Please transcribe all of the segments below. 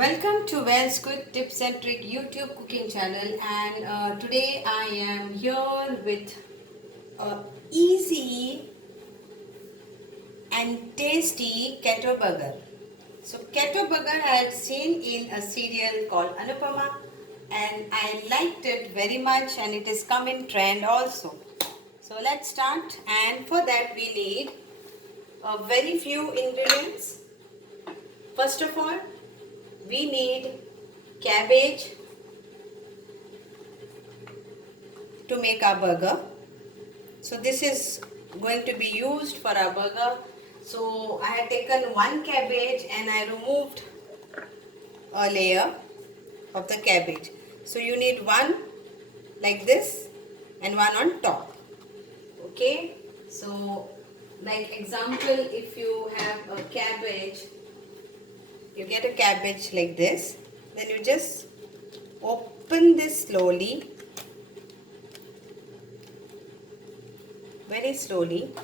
Welcome to Wells Quick Tips and Trick YouTube cooking channel, and today I am here with a easy and tasty Keto Burger. So Keto Burger I had seen in a serial called Anupama, and I liked it very much, and it is come in trend also. So let's start, and for that we need a very few ingredients. First of all, we need cabbage to make our burger. So this is going to be used for our burger. So I had taken one cabbage and I removed a layer of the cabbage. So you need one like this and one on top. Okay, so like example, if you have a cabbage, you get a cabbage like this, then you just open this slowly, very slowly,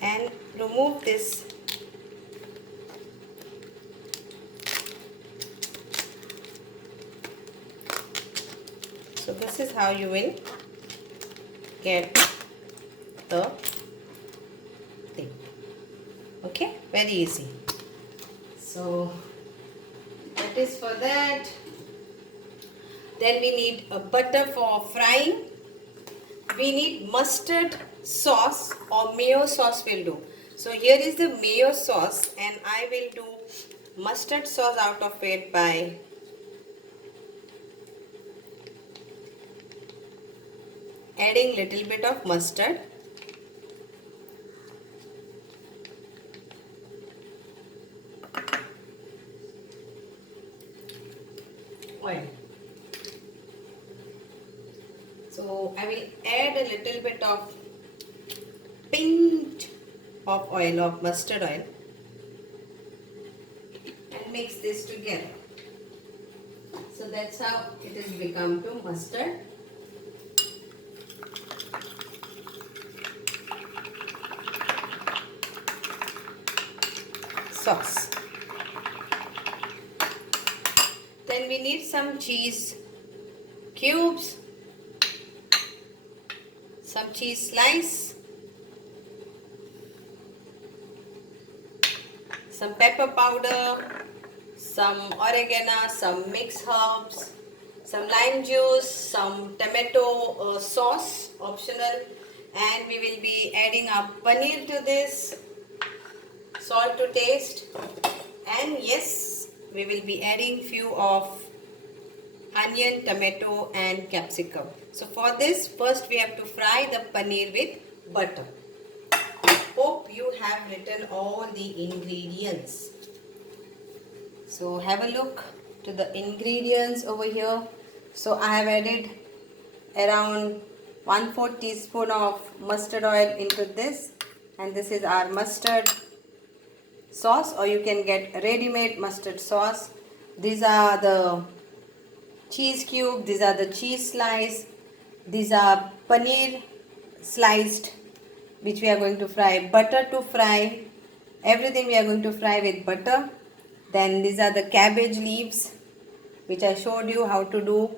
and remove this so this is how you will get the thing. Okay, very easy. So that is for that. Then we need a butter for frying. We need mustard sauce or mayo sauce will do. So here is the mayo sauce, and I will do mustard sauce out of it by adding little bit of mustard. Oil. So I will add a little bit of pinch of oil, of mustard oil, and mix this together. So that's how it has become to mustard. Sauce. Then we need some cheese cubes, some cheese slice, some pepper powder, some oregano, some mixed herbs, some lime juice, some tomato sauce, optional, and we will be adding our paneer to this, salt to taste, and yes, we will be adding few of onion, tomato and capsicum. So for this, first we have to fry the paneer with butter. Hope you have written all the ingredients. So have a look to the ingredients over here. So I have added around 1/4 teaspoon of mustard oil into this, and this is our mustard sauce, or you can get ready-made mustard sauce. These are the cheese cube, these are the cheese slice, these are paneer sliced, which we are going to fry. Butter to fry, everything we are going to fry with butter. Then these are the cabbage leaves, which I showed you how to do.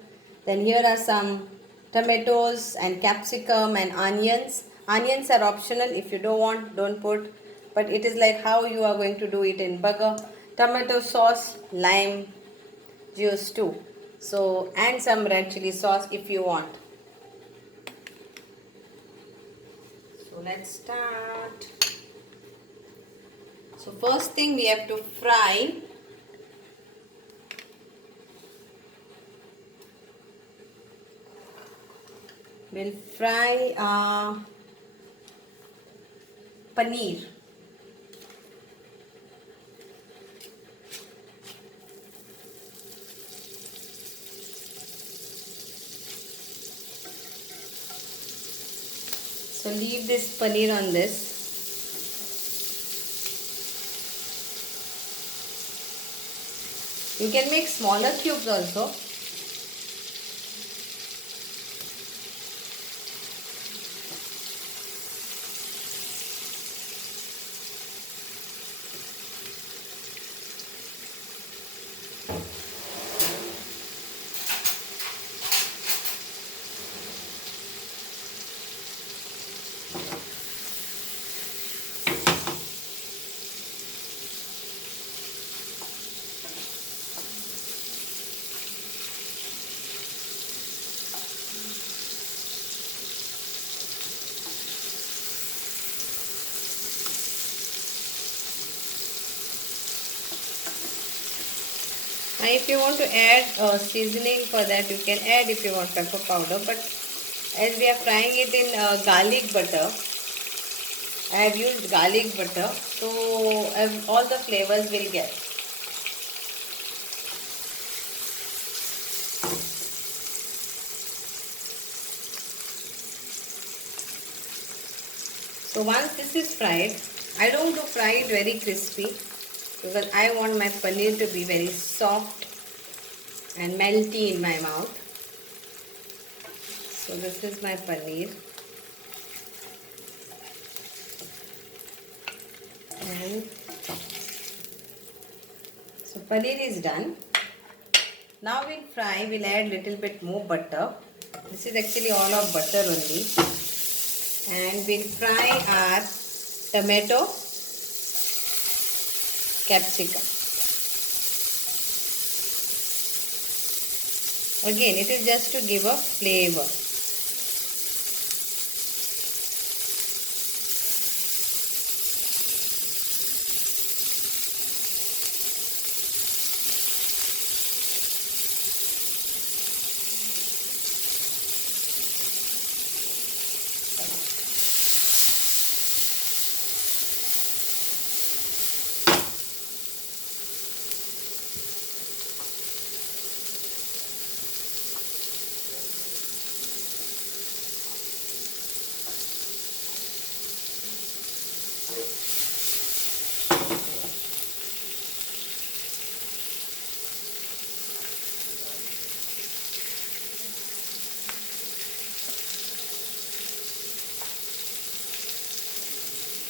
Then here are some tomatoes and capsicum and onions. Onions are optional. If you don't want, don't put, but it is like how you are going to do it in burger. Tomato sauce, lime juice too. So, and some red chili sauce if you want. So let's start. So first thing we have to fry we'll fry paneer. So leave this paneer on this. You can make smaller cubes also. And if you want to add seasoning for that, you can add if you want pepper powder. But as we are frying it in garlic butter, I have used garlic butter, so all the flavors will get. So once this is fried, I don't do fry it very crispy because I want my paneer to be very soft and melty in my mouth. So this is my paneer. And so paneer is done. Now we'll add little bit more butter. This is actually all of butter only. And we'll fry our tomato, capsicum. Again, it is just to give a flavor.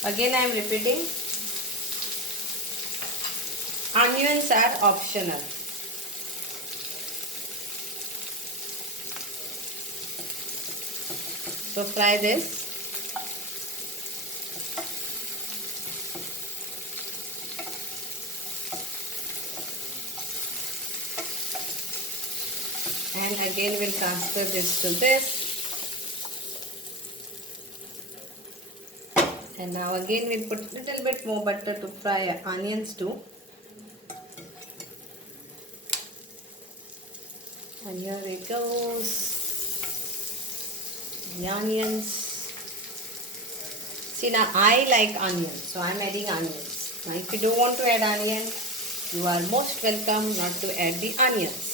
Again, I am repeating, onions are optional. So fry this. And again we'll transfer this to this. And now again we'll put little bit more butter to fry our onions too. And here it goes. The onions. See, now I like onions, so I'm adding onions. Now if you don't want to add onion, you are most welcome not to add the onions.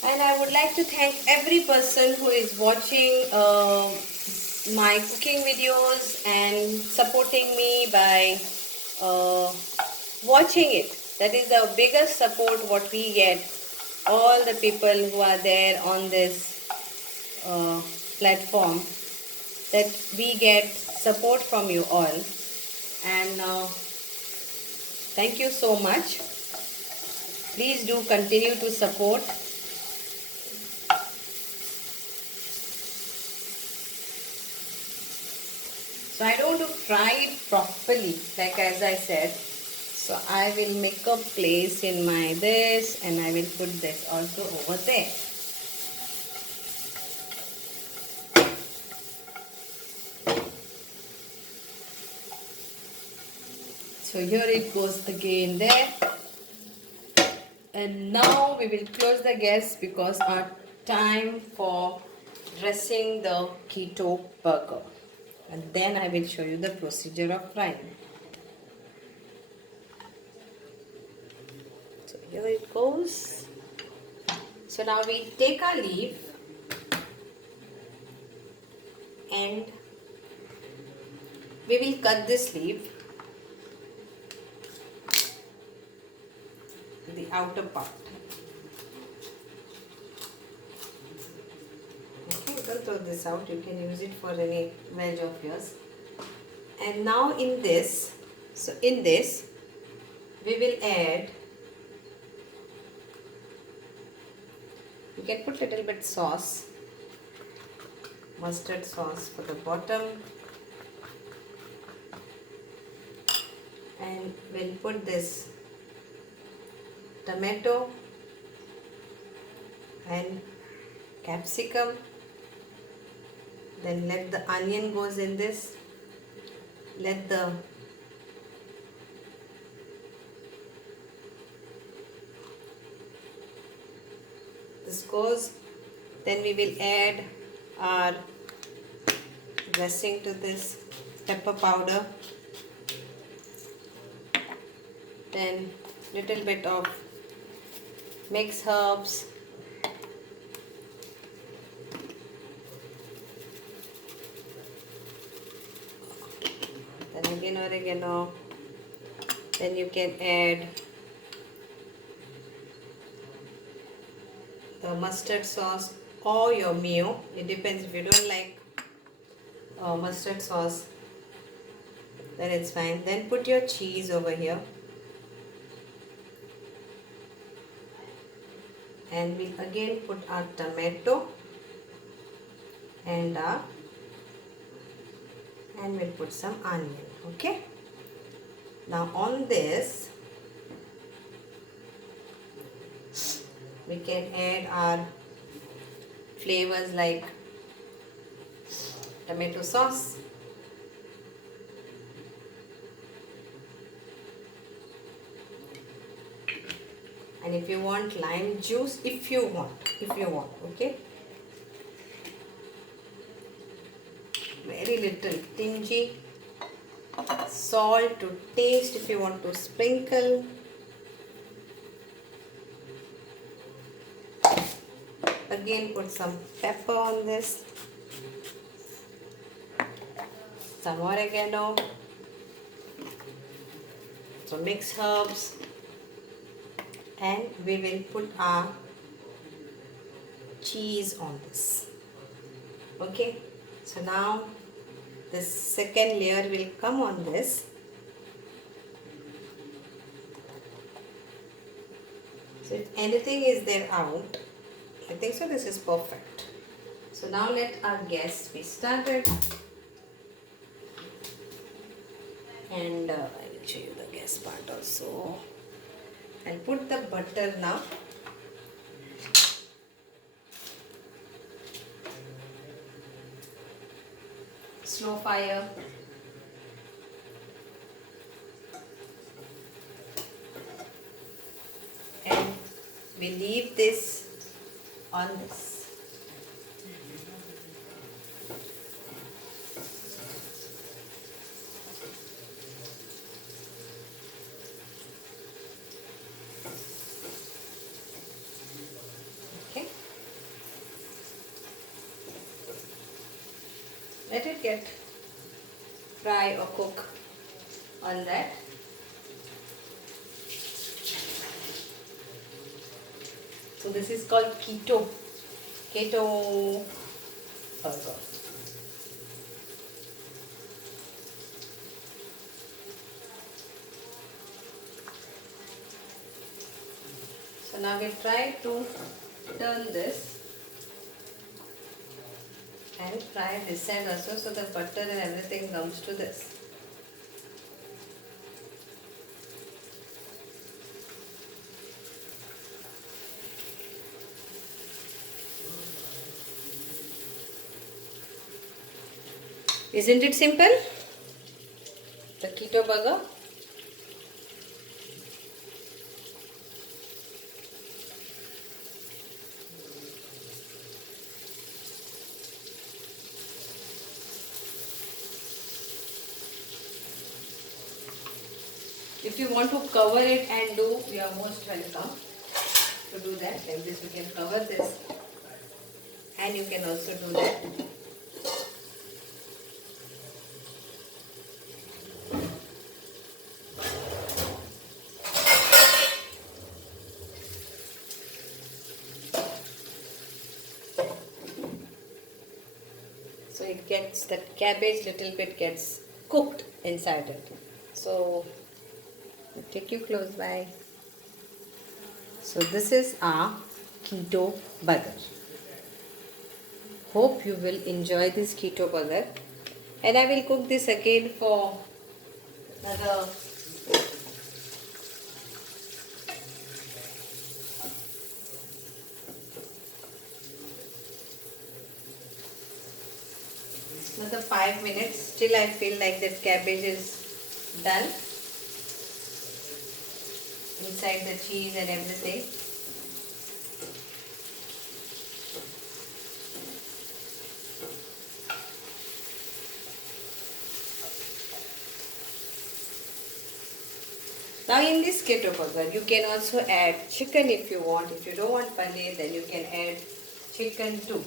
And I would like to thank every person who is watching my cooking videos and supporting me by watching it. That is the biggest support what we get. All the people who are there on this platform, that we get support from you all. And thank you so much. Please do continue to support. So I don't fry it properly, like as I said. So I will make a place in my this, and I will put this also over there. So here it goes again there. And now we will close the gas because our time for dressing the keto burger. And then I will show you the procedure of frying. So here it goes. So now we take our leaf and we will cut this leaf, the outer part. Don't throw this out, you can use it for any veg of yours. And now in this, we will add, you can put little bit sauce, mustard sauce for the bottom, and we'll put this tomato and capsicum. Then let the onion goes in this. Let the this goes. Then we will add our dressing to this, pepper powder, then little bit of mixed herbs, then again oregano, then you can add the mustard sauce or your mayo. It depends. If you don't like mustard sauce, then it's fine. Then put your cheese over here, and we'll again put our tomato and we'll put some onion. Okay, now on this we can add our flavors like tomato sauce, and if you want lime juice, if you want, okay, very little tingy, salt to taste if you want to sprinkle, again put some pepper on this, some oregano, some mixed herbs, and we will put our cheese on this. Okay, so now this second layer will come on this. So if anything is there out, I think so this is perfect. So now let our gas be started, and I will show you the gas part also. And put the butter now. Slow fire. And we leave this on this. Let it get fry or cook on that. So this is called Keto Burger. So now we try to turn this and fry this side also, so the butter and everything comes to this. Isn't it simple? The Keto Burger. If you want to cover it and do, you are most welcome to do that. Like this, you can cover this, and you can also do that. So it gets, that cabbage little bit gets cooked inside it. So take you close by. So this is our Keto Burger. Hope you will enjoy this Keto Burger, and I will cook this again for another another 5 minutes till I feel like that cabbage is done inside the cheese and everything. Now in this keto burger, you can also add chicken if you want. If you don't want paneer, then you can add chicken too.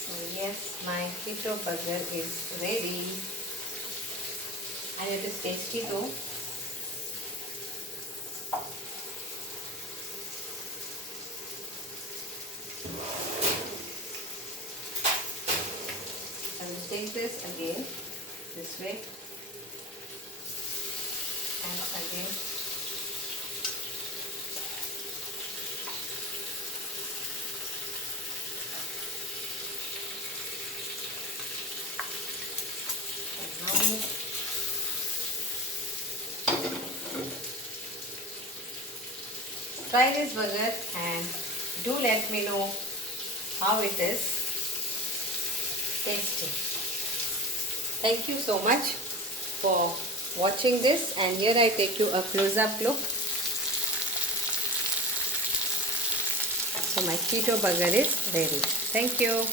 So yes, my keto burger is ready. And it is tasty though. I will take this again, this way, and again. And now, try this burger and do let me know how it is tasty. Thank you so much for watching this, and here I take you a close-up look. So my keto burger is ready. Thank you.